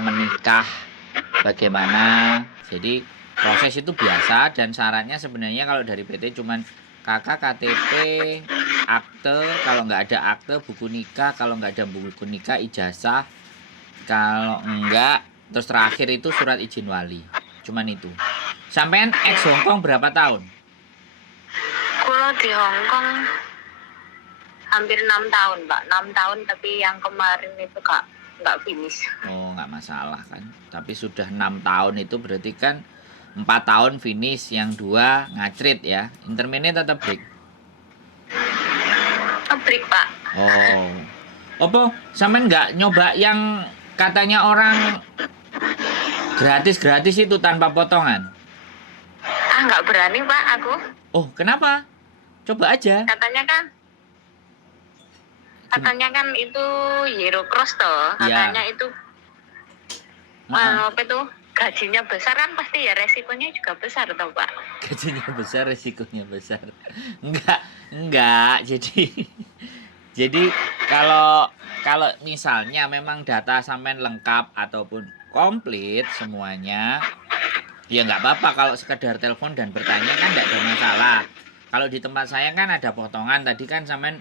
menikah bagaimana. Jadi proses itu biasa dan syaratnya sebenarnya kalau dari PT cuman kakak KTP, akte, kalau nggak ada akte buku nikah, kalau nggak ada buku nikah ijazah, kalau enggak terus terakhir itu surat izin wali. Cuman itu. Sampean ex Hongkong berapa tahun? Kulo di Hongkong hampir 6 tahun, Pak. 6 tahun, tapi yang kemarin itu nggak finish. Oh, nggak masalah kan. Tapi sudah 6 tahun itu berarti kan 4 tahun finish, yang 2 ngacrit ya. Intermediate atau break? Break, Pak. Oh. Apa sampean nggak nyoba yang katanya orang gratis-gratis itu tanpa potongan? Nggak berani, Pak, aku. Oh, kenapa? Coba aja. Katanya kan itu Hero Cross toh. Katanya itu apa itu gajinya besar kan, pasti ya resikonya juga besar toh, Pak. Gajinya besar, resikonya besar. Enggak. Jadi kalau misalnya memang data sampean lengkap ataupun komplit semuanya, ya nggak apa-apa kalau sekedar telepon dan bertanya kan nggak ada masalah. Kalau di tempat saya kan ada potongan, tadi kan sampean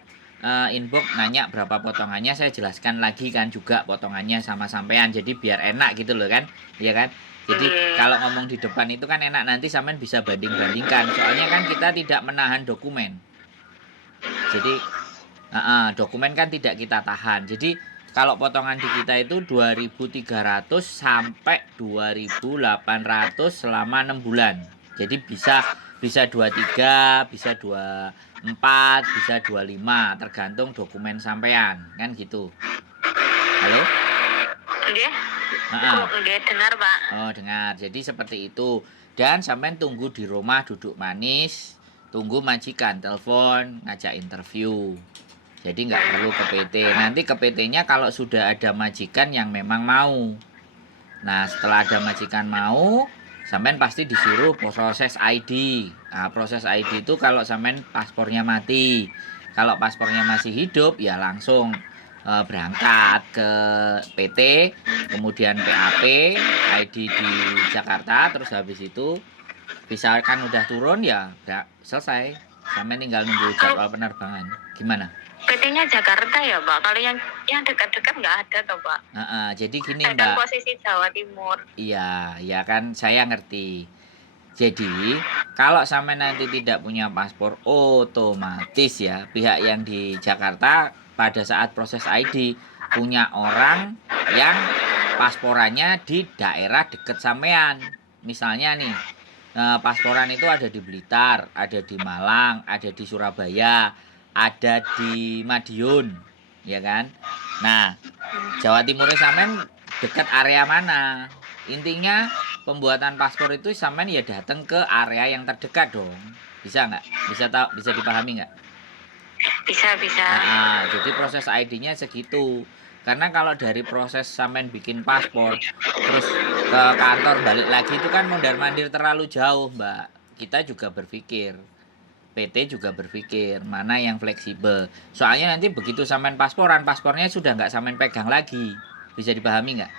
inbox nanya berapa potongannya, saya jelaskan lagi kan juga potongannya sama sampean, jadi biar enak gitu loh kan, ya kan. Jadi kalau ngomong di depan itu kan enak, nanti sampean bisa banding-bandingkan, soalnya kan kita tidak menahan dokumen. Jadi dokumen kan tidak kita tahan. Jadi kalau potongan di kita itu 2.300 sampai 2.800 selama 6 bulan. Jadi bisa 23, bisa 24, bisa 25, tergantung dokumen sampean, kan gitu. Halo? Iya. Dengar, Pak. Oh, dengar. Jadi seperti itu. Dan sampean tunggu di rumah duduk manis, tunggu majikan telepon ngajak interview. Jadi nggak perlu ke PT. Nanti ke PT-nya kalau sudah ada majikan yang memang mau. Nah, setelah ada majikan mau, sampean pasti disuruh proses ID. Nah, proses ID itu kalau sampean paspornya mati. Kalau paspornya masih hidup, ya langsung berangkat ke PT, kemudian PAP, ID di Jakarta, terus habis itu misalkan udah turun ya selesai. Sampean tinggal nunggu jadwal penerbangan. Gimana? PT-nya Jakarta ya, Pak. Kalau yang dekat-dekat nggak ada toh, Pak. Jadi gini, Mbak. Mbak. Posisi Jawa Timur. Iya, ya kan saya ngerti. Jadi, kalau sampai nanti tidak punya paspor, otomatis ya pihak yang di Jakarta pada saat proses ID punya orang yang pasporannya di daerah deket sampean. Misalnya nih, pasporan itu ada di Blitar, ada di Malang, ada di Surabaya, ada di Madiun, ya kan? Nah, Jawa Timurnya sampean dekat area mana? Intinya pembuatan paspor itu sampean ya datang ke area yang terdekat dong. Bisa nggak? Bisa dipahami nggak? Bisa. Nah, jadi proses ID-nya segitu. Karena kalau dari proses sampean bikin paspor terus ke kantor balik lagi itu kan mondar-mandir terlalu jauh, Mbak. Kita juga berpikir, PT juga berpikir mana yang fleksibel. Soalnya nanti begitu sampean paspornya sudah nggak sampean pegang lagi. Bisa dipahami nggak?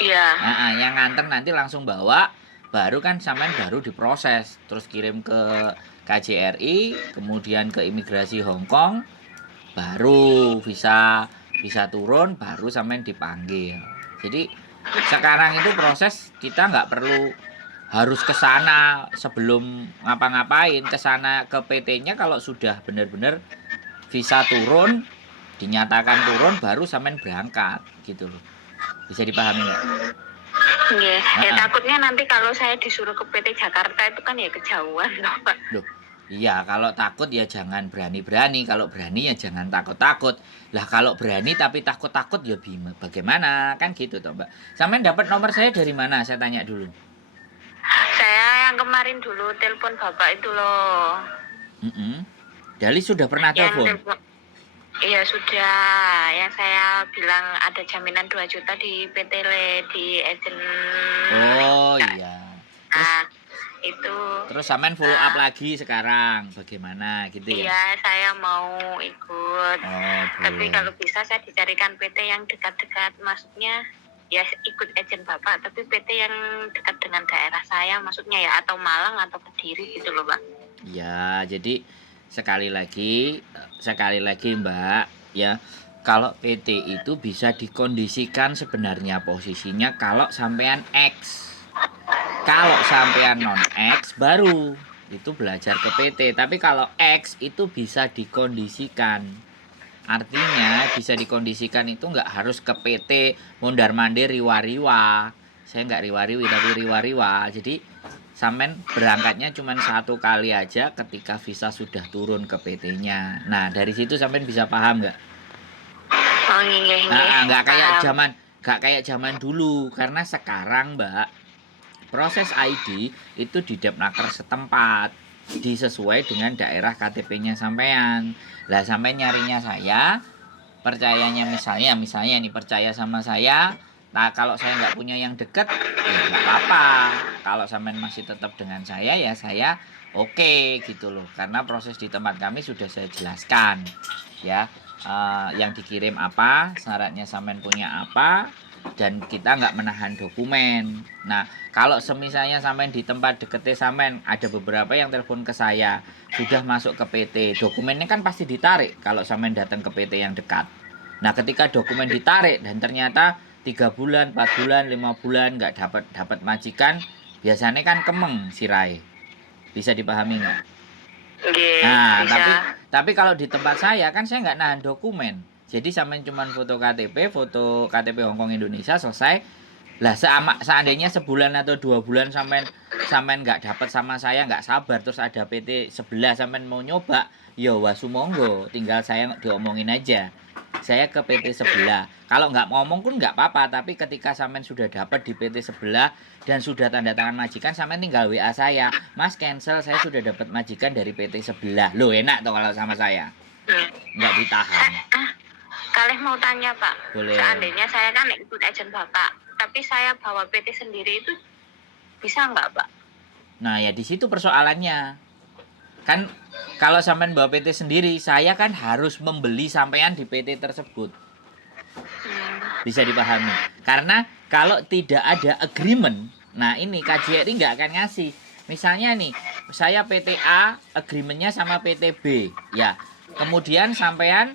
Iya. Yang nganter nanti langsung bawa, baru kan sampean baru diproses, terus kirim ke KJRI, kemudian ke imigrasi Hongkong, baru bisa turun, baru sampean dipanggil. Jadi sekarang itu proses kita nggak perlu harus ke sana sebelum ngapa-ngapain, ke sana ke PT-nya kalau sudah benar-benar visa turun, dinyatakan turun, baru sampean berangkat gitu loh. Bisa dipahami nggak? Iya. Ya takutnya nanti kalau saya disuruh ke PT Jakarta itu kan ya kejauhan loh, Pak. Loh, iya, kalau takut ya jangan berani-berani, kalau berani ya jangan takut-takut. Lah kalau berani tapi takut-takut ya bagaimana? Kan gitu toh, Mbak. Sampean dapat nomor saya dari mana? Saya tanya dulu. Saya yang kemarin dulu telepon Bapak itu loh. Dali sudah pernah telepon? Iya sudah, yang saya bilang ada jaminan 2 juta di PT di agent. Oh iya. itu. Terus sampean follow up lagi sekarang bagaimana gitu ya? Iya, saya mau ikut. Oh, Tapi boleh. kalau bisa saya dicarikan PT yang dekat-dekat, maksudnya ya ikut agent Bapak, tapi PT yang dekat dengan daerah saya, maksudnya ya atau Malang atau Kediri gitu loh, Pak. Ya, jadi sekali lagi Mbak, ya, kalau PT itu bisa dikondisikan sebenarnya posisinya kalau sampean X. Kalau sampean non X baru itu belajar ke PT. Tapi kalau X itu bisa dikondisikan. Artinya bisa dikondisikan itu nggak harus ke PT mondar-mandir riwa-riwa. Saya nggak riwa-riwi tapi riwa-riwa. Jadi sampean berangkatnya cuma 1 kali aja ketika visa sudah turun ke PT-nya. Nah dari situ sampean bisa paham nggak? Oh iya, Nggak kayak paham. zaman dulu. Karena sekarang Mbak, proses ID itu di Depnaker setempat, disesuai dengan daerah KTP-nya sampean. Lah sampean nyarinya saya, percayanya misalnya nih percaya sama saya. Nah kalau saya nggak punya yang deket, ya nggak apa-apa. Kalau sampean masih tetap dengan saya, ya saya oke gitu loh. Karena proses di tempat kami sudah saya jelaskan, ya. Yang dikirim apa, syaratnya sampean punya apa, dan kita nggak menahan dokumen. Nah, kalau semisalnya sampean di tempat deketnya sampean ada beberapa yang telepon ke saya, sudah masuk ke PT, dokumennya kan pasti ditarik kalau sampean datang ke PT yang dekat. Nah, ketika dokumen ditarik dan ternyata 3 bulan, 4 bulan, 5 bulan nggak dapat majikan, biasanya kan kemeng sirai. Bisa dipahami nggak? Nah, Bisa. tapi kalau di tempat saya kan saya nggak nahan dokumen. Jadi sampean cuma foto KTP Hongkong Indonesia selesai. Lah seandainya sebulan atau 2 bulan sampean sampean nggak dapat sama saya, nggak sabar, terus ada PT sebelah sampean mau nyoba, ya wasumonggo, tinggal saya diomongin aja. Saya ke PT sebelah. Kalau nggak ngomong pun nggak apa-apa, tapi ketika sampean sudah dapat di PT sebelah dan sudah tanda tangan majikan, sampean tinggal WA saya, Mas cancel, saya sudah dapat majikan dari PT sebelah. Loh enak tuh kalau sama saya, nggak ditahan. Kalian mau tanya Pak, Boleh. seandainya saya kan ikut agent Bapak, tapi saya bawa PT sendiri itu bisa nggak Pak? Nah ya di situ persoalannya. Kan kalau sampean bawa PT sendiri, saya kan harus membeli sampean di PT tersebut. Bisa dipahami. Karena kalau tidak ada agreement, nah ini KJRI nggak akan ngasih. Misalnya nih, saya PT A, agreementnya sama PT B, ya. Kemudian sampean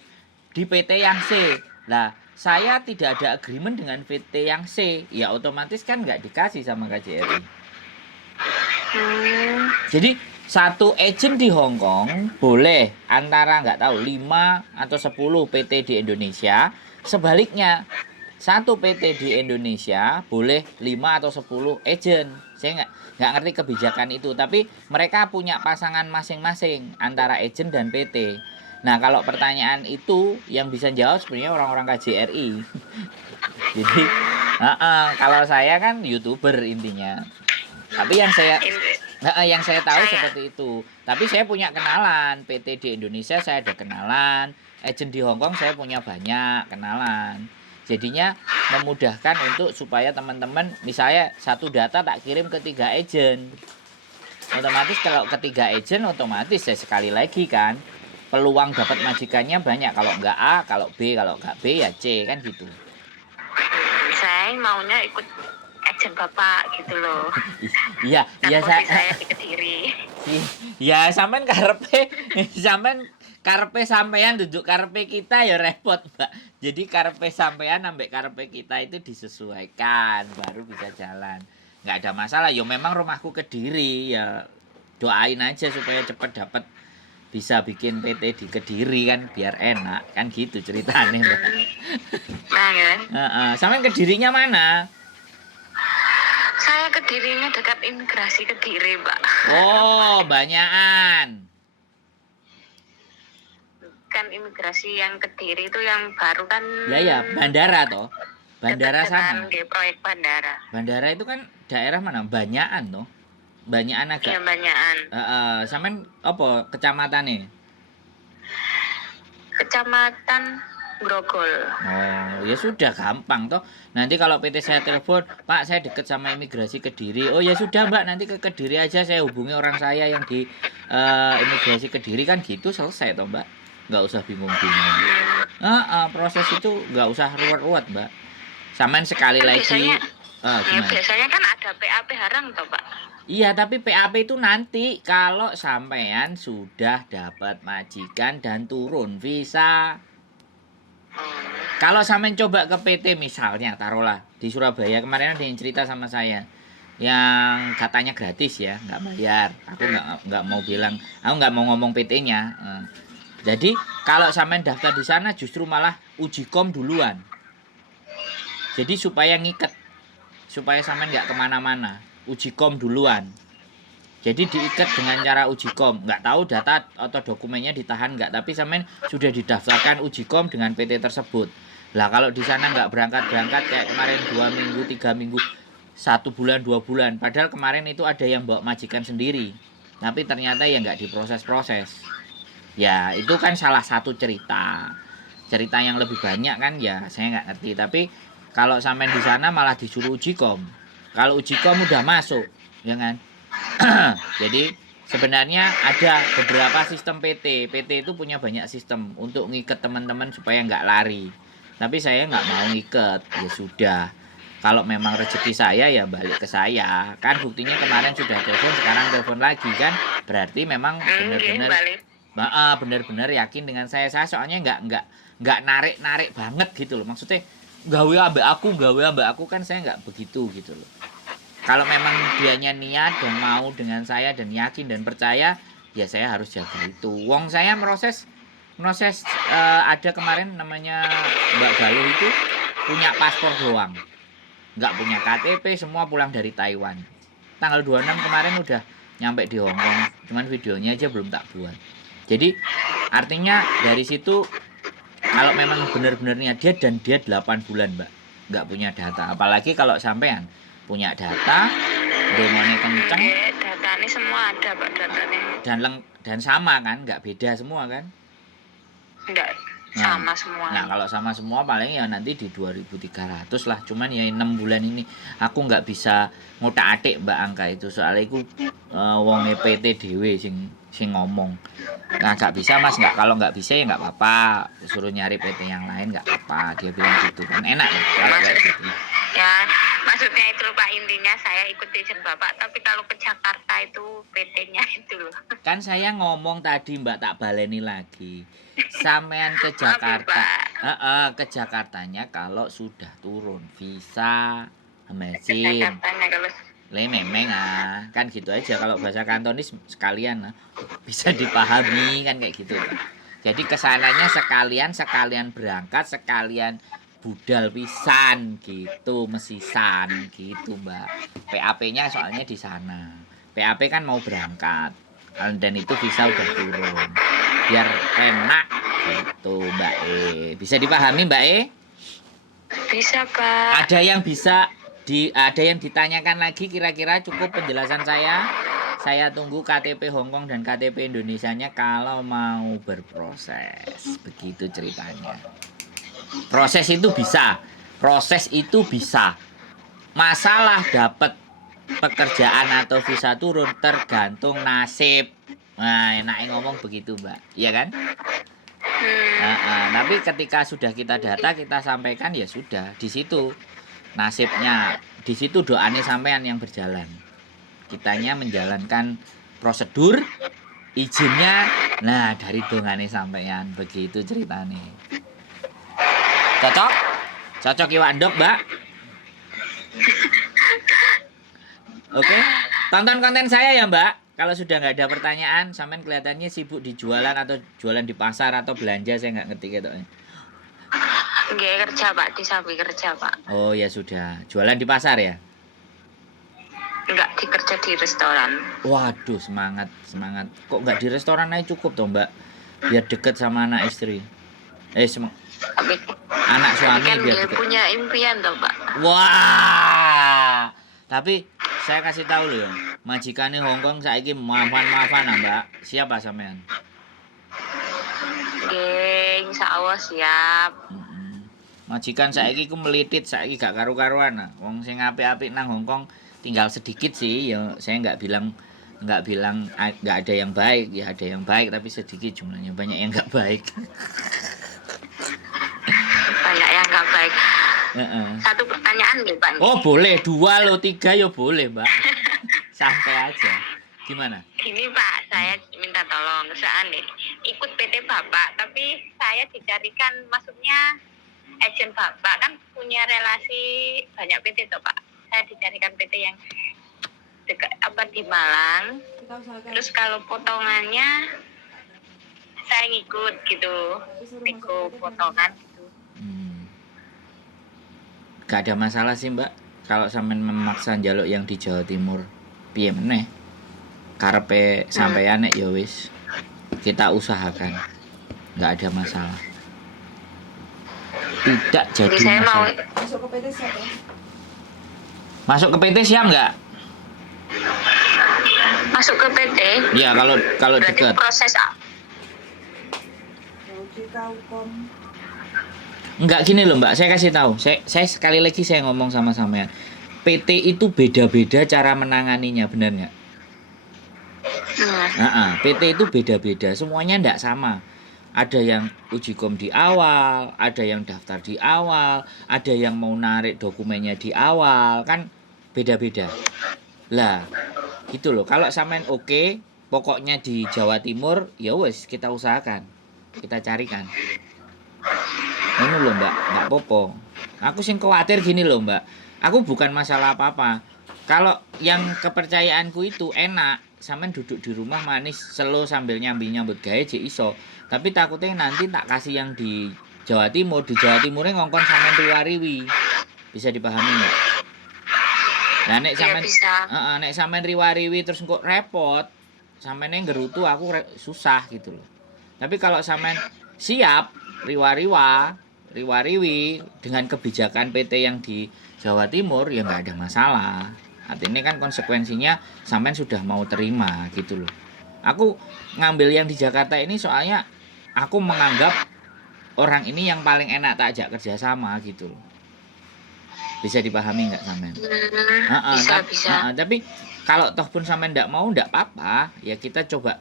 di PT yang C. Lah, saya tidak ada agreement dengan PT yang C, ya otomatis kan nggak dikasih sama KJRI. Jadi satu agent di Hong Kong boleh antara nggak tahu 5 atau 10 PT di Indonesia. Sebaliknya satu PT di Indonesia boleh 5 atau 10 agent. Saya nggak ngerti kebijakan itu, tapi mereka punya pasangan masing-masing antara agent dan PT. Nah kalau pertanyaan itu yang bisa jawab sebenarnya orang-orang KJRI. Jadi kalau saya kan YouTuber intinya. Tapi yang saya tahu seperti itu. Tapi saya punya kenalan, PT di Indonesia saya ada kenalan, agent di Hong Kong saya punya banyak kenalan. Jadinya memudahkan untuk supaya teman-teman misalnya satu data tak kirim ke 3 agent. Otomatis kalau ke 3 agent otomatis saya sekali lagi kan peluang dapat majikannya banyak. Kalau enggak A, kalau B, kalau enggak B ya C kan gitu. Saya maunya ikut agent Bapak gitu loh. Iya, saya di Kediri. Ya sampean karepe sampean duduk karepe kita ya repot, Mbak. Jadi karepe sampean ambek karepe kita itu disesuaikan baru bisa jalan. Nggak ada masalah. Yo memang rumahku Kediri ya doain aja supaya cepet dapat bisa bikin PT di Kediri kan biar enak kan gitu ceritanya, Mbak. Nah ya. Sampean Kedirinya mana? Saya Kedirinya dekat imigrasi Kediri, Pak. Oh, banyakan. Kan imigrasi yang Kediri itu yang baru kan. Ya, bandara toh. Bandara sana. Di proyek bandara. Bandara itu kan daerah mana? Banyakan toh. Banyakan agak. Iya, banyakan. Sampean apa kecamatan nih? Kecamatan Grogol. Oh, ya sudah gampang toh. Nanti kalau PT saya telepon, Pak, saya deket sama imigrasi Kediri. Oh ya sudah Mbak, nanti ke Kediri aja, saya hubungi orang saya yang di imigrasi Kediri, kan gitu selesai toh Mbak. Nggak usah bingung-bingung. Proses itu nggak usah ruwet-ruwet Mbak. Samain sekali Kan lagi. biasanya, Gimana? biasanya kan ada PAP harang toh Pak. Iya, tapi PAP itu nanti kalau sampean sudah dapat majikan dan turun visa. Kalau sampean coba ke PT misalnya, taruhlah di Surabaya kemarin ada yang cerita sama saya, yang katanya gratis ya, nggak bayar. Aku nggak mau bilang, aku nggak mau ngomong PT-nya. Jadi kalau sampean daftar di sana justru malah uji kom duluan. Jadi supaya ngiket, supaya sampean nggak kemana-mana, uji kom duluan. Jadi diikat dengan cara uji kom. Nggak tahu data atau dokumennya ditahan nggak, tapi sampean sudah didaftarkan uji kom dengan PT tersebut. Lah kalau di sana nggak berangkat kayak kemarin 2 minggu, 3 minggu, 1 bulan, 2 bulan. Padahal kemarin itu ada yang bawa majikan sendiri. Tapi ternyata ya nggak diproses-proses. Ya itu kan salah satu cerita. Cerita yang lebih banyak kan ya saya nggak ngerti. Tapi kalau sampean di sana malah disuruh uji kom. Kalau uji kom udah masuk, ya kan? Jadi sebenarnya ada beberapa sistem PT. PT itu punya banyak sistem untuk ngiket teman-teman supaya nggak lari. Tapi saya nggak mau ngiket. Ya sudah. Kalau memang rezeki saya ya balik ke saya. Kan buktinya kemarin sudah telepon, sekarang telepon lagi kan. Berarti memang benar-benar yakin dengan saya. Saya soalnya nggak narik banget gitu loh. Maksudnya gawe ambek aku kan saya nggak begitu gitu loh. Kalau memang dianya niat dan mau dengan saya dan yakin dan percaya, ya saya harus jaga itu. Wong saya proses ada kemarin namanya Mbak Galuh itu punya paspor doang. Nggak punya KTP, semua pulang dari Taiwan. Tanggal 26 kemarin udah nyampe di Hong Kong, cuman videonya aja belum tak buat. Jadi artinya dari situ kalau memang benar-benar niat dia 8 bulan Mbak nggak punya data. Apalagi kalau sampean punya data, demonya kenceng, datanya semua ada Pak, datanya dan sama kan, nggak beda semua kan. enggak sama semua. Nah kalau sama semua paling ya nanti di 2.300 lah. Cuman ya 6 bulan ini aku nggak bisa ngotak-atik Mbak angka itu, soalnya aku wong PT dhewe sing ngomong. Nah nggak bisa Mas, kalau nggak bisa ya nggak apa-apa, suruh nyari PT yang lain nggak apa-apa, dia bilang gitu kan, enak kalau kayak gitu. Ya, maksudnya itu Pak, intinya saya ikut izin Bapak, tapi kalau ke Jakarta itu PT-nya itu loh. Kan saya ngomong tadi Mbak, tak baleni lagi. Sampean ke Jakarta. Ke Jakartanya kalau sudah turun visa, mesin. Le memeng kan gitu aja, kalau bahasa Kantonis sekalian bisa dipahami kan kayak gitu. Jadi kesananya sekalian berangkat, sekalian budal pisan gitu, mesisan gitu Mbak. PAP-nya soalnya di sana. PAP kan mau berangkat, dan itu visa udah turun. Biar enak gitu Mbak E. Bisa dipahami Mbak E? Bisa Pak. Ada yang ditanyakan lagi, kira-kira cukup penjelasan saya. Saya tunggu KTP Hongkong dan KTP Indonesianya kalau mau berproses. Begitu ceritanya. Proses itu bisa. Masalah dapat pekerjaan atau visa turun tergantung nasib. Nah, enaknya ngomong begitu Mbak, iya kan? Tapi ketika sudah kita data, kita sampaikan ya sudah, di situ nasibnya, di situ doanya sampean yang berjalan. Kitanya menjalankan prosedur, izinnya, nah dari dongane sampean, begitu ceritanya. Cocok Iwan Dok Mbak. Oke, tonton konten saya ya Mbak. Kalau sudah nggak ada pertanyaan, sampean kelihatannya sibuk di jualan atau jualan di pasar atau belanja, saya nggak ngerti katanya. Nggak kerja Pak, di samping kerja Pak. Oh ya sudah, jualan di pasar ya? Enggak, dikerja di restoran. Waduh, semangat. Kok nggak di restoran aja cukup toh Mbak? Biar deket sama anak istri. Anak suami kan biar dia punya impian toh Pak. Wah, tapi saya kasih tahu loh ya, majikane Hongkong saiki maafan Mbak. Siapa sampean? insya Allah siap. Majikan saiki ku melitit, saiki gak karu-karuan. Nah. Wong sing apik-apik nang Hongkong tinggal sedikit sih. Ya saya nggak bilang nggak ada yang baik, ya ada yang baik tapi sedikit jumlahnya, banyak yang nggak baik. Banyak yang nggak baik. Heeh. Satu pertanyaan nih Pak. Oh boleh, 2 lo 3 ya boleh Mbak. Santai aja. Gimana? Gini Pak, saya minta tolong. Soalnya ikut PT Bapak, tapi saya dicarikan, maksudnya agent Bapak kan punya relasi banyak PT toh Pak. Saya dicarikan PT yang dekat di Malang. Terus kalau potongannya saya ngikut gitu, ikut potongan gitu. Gak ada masalah sih Mbak. Kalau sampean memaksa njaluk yang di Jawa Timur, piye meneh? Karepe sampeyan nek ya wis. Kita usahakan. Gak ada masalah. Tidak jadi Jadi saya mau masalah. Masuk ke PT siap nggak? masuk ke PT. Ya kalau Berarti dekat. proses Enggak gini loh Mbak, saya kasih tahu. Saya sekali lagi saya ngomong sama sampean. PT itu beda-beda cara menanganinya, benar nggak? PT itu beda-beda, semuanya ndak sama. Ada yang uji kom di awal, ada yang daftar di awal, ada yang mau narik dokumennya di awal, kan beda-beda. Lah, gitu loh. Kalau sampean oke, pokoknya di Jawa Timur, ya wes kita usahakan. Kita carikan. Ini loh Mbak, nggak popo. Aku sing khawatir gini loh Mbak. Aku bukan masalah apa-apa. Kalau yang kepercayaanku itu enak, sampean duduk di rumah manis, selo sambil nyambut gawe jek iso. Tapi takutnya nanti tak kasih yang di Jawa Timur. Di Jawa Timurnya ngongkon sampean riwariwi. Bisa dipahami nggak? Nah nek sampean nek sampean riwariwi terus kok repot, sampean nggerutu aku susah gitu loh. Tapi kalau sampean siap riwariwi dengan kebijakan PT yang di Jawa Timur ya nggak ada masalah. Artinya kan konsekuensinya sampean sudah mau terima gitu loh. Aku ngambil yang di Jakarta ini soalnya aku menganggap orang ini yang paling enak tak ajak kerja sama gitu loh. Bisa dipahami nggak sampean? Bisa. Tapi kalau toh pun sampean nggak mau nggak apa-apa, ya kita coba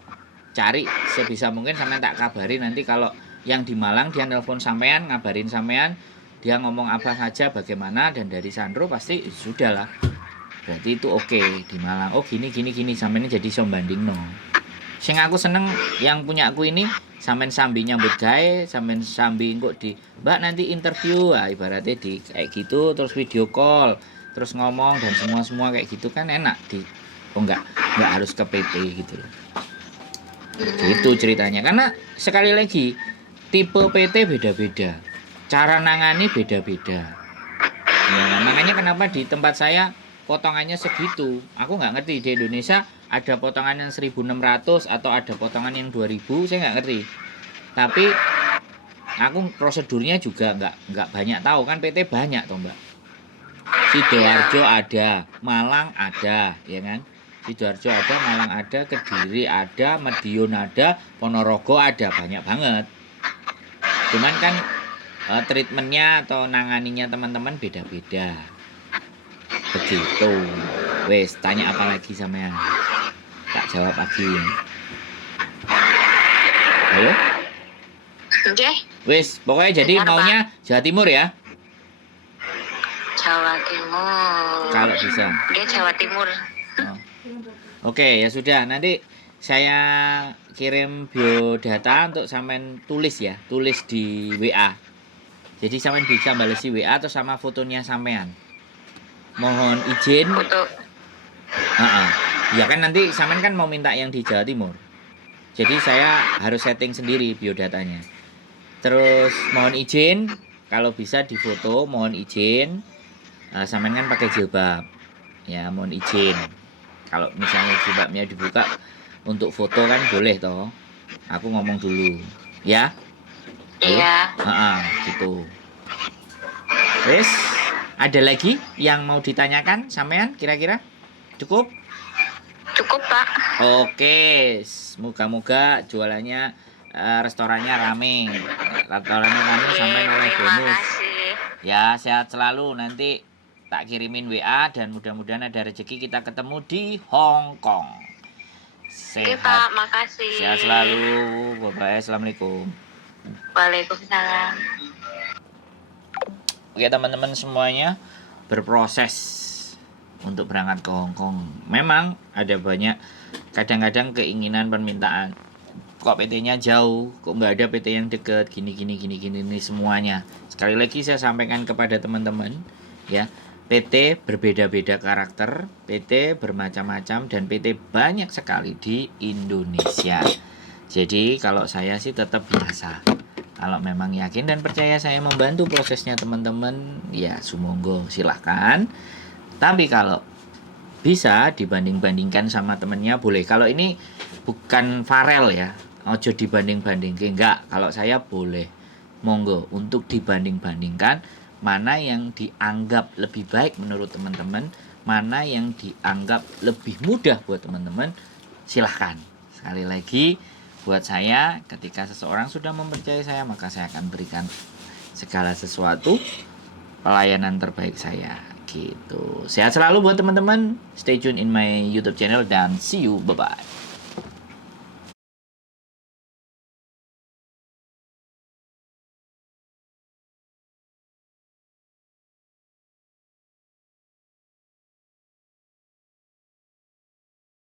cari sebisa mungkin sampean tak kabari nanti kalau yang di Malang dia nelpon sampean, ngabarin sampean, dia ngomong apa saja bagaimana dan dari Sandro pasti sudah lah. Berarti itu oke di Malang. Oh gini sampean jadi iso bandingno. Sing aku seneng yang punya aku ini sampean sambi nyambut gawe, sampean sambi kok di Mbak nanti interview, ibaratnya di kayak gitu terus video call, terus ngomong dan semua kayak gitu kan enak di enggak harus ke PT gitu loh. Gitu ceritanya. Karena sekali lagi tipe PT beda-beda. Cara nangani beda-beda. Ya, makanya kenapa di tempat saya potongannya segitu. Aku nggak ngerti di Indonesia ada potongan yang 1.600 atau ada potongan yang 2.000, saya nggak ngerti. Tapi aku prosedurnya juga nggak banyak tahu kan PT banyak toh Mbak. Sidoarjo ada, Malang ada, ya kan? Sidoarjo ada, Malang ada, Kediri ada, Madiun ada, Ponorogo ada, banyak banget. Cuman kan treatmentnya atau nanganinya teman-teman beda-beda. Begitu. Wes, tanya apa lagi sampean? Tak jawab lagi. Halo? Oke. Wes, pokoknya jadi maunya Jawa Timur ya? Jawa Timur. Kalau bisa. Dia Jawa Timur. Oh. Oke, ya sudah. Nanti saya kirim biodata untuk sampean tulis ya, tulis di WA. Jadi sampean bisa balesi WA atau sama fotonya sampean. Mohon izin. Foto. Ya kan nanti sampean kan mau minta yang di Jawa Timur. Jadi saya harus setting sendiri biodatanya. Terus mohon izin kalau bisa difoto, mohon izin. Sampean kan pakai jilbab. Ya, mohon izin. Kalau misalnya jilbabnya dibuka untuk foto kan boleh toh. Aku ngomong dulu. Ya? Iya. Gitu. Wes, ada lagi yang mau ditanyakan sampean kira-kira? Cukup? Cukup Pak. Oke, moga-moga jualannya restorannya rame. Restorannya rame sampai oleh Terima bonus. kasih. Ya, sehat selalu. Nanti tak kirimin WA dan mudah-mudahan ada rezeki kita ketemu di Hong Kong. Oke Pak, Sehat. makasih. Sehat selalu. Bye-bye. Assalamualaikum. Waalaikumsalam. Oke teman-teman semuanya, berproses untuk berangkat ke Hong Kong. Memang ada banyak kadang-kadang keinginan permintaan. Kok PT-nya jauh, kok nggak ada PT yang deket, gini ini semuanya. Sekali lagi saya sampaikan kepada teman-teman, ya, PT berbeda-beda karakter, PT bermacam-macam, dan PT banyak sekali di Indonesia. Jadi kalau saya sih tetap biasa. Kalau memang yakin dan percaya saya membantu prosesnya teman-teman, ya sumonggo silahkan. Tapi kalau bisa dibanding-bandingkan sama temennya boleh. Kalau ini bukan Farel ya, ojo dibanding-bandingkan. Enggak, kalau saya boleh. Monggo untuk dibanding-bandingkan mana yang dianggap lebih baik menurut teman-teman, mana yang dianggap lebih mudah buat teman-teman, silahkan. Sekali lagi, buat saya, ketika seseorang sudah mempercayai saya, maka saya akan berikan segala sesuatu pelayanan terbaik saya. Gitu. Sehat selalu buat teman-teman. Stay tune in my YouTube channel dan see you. Bye-bye.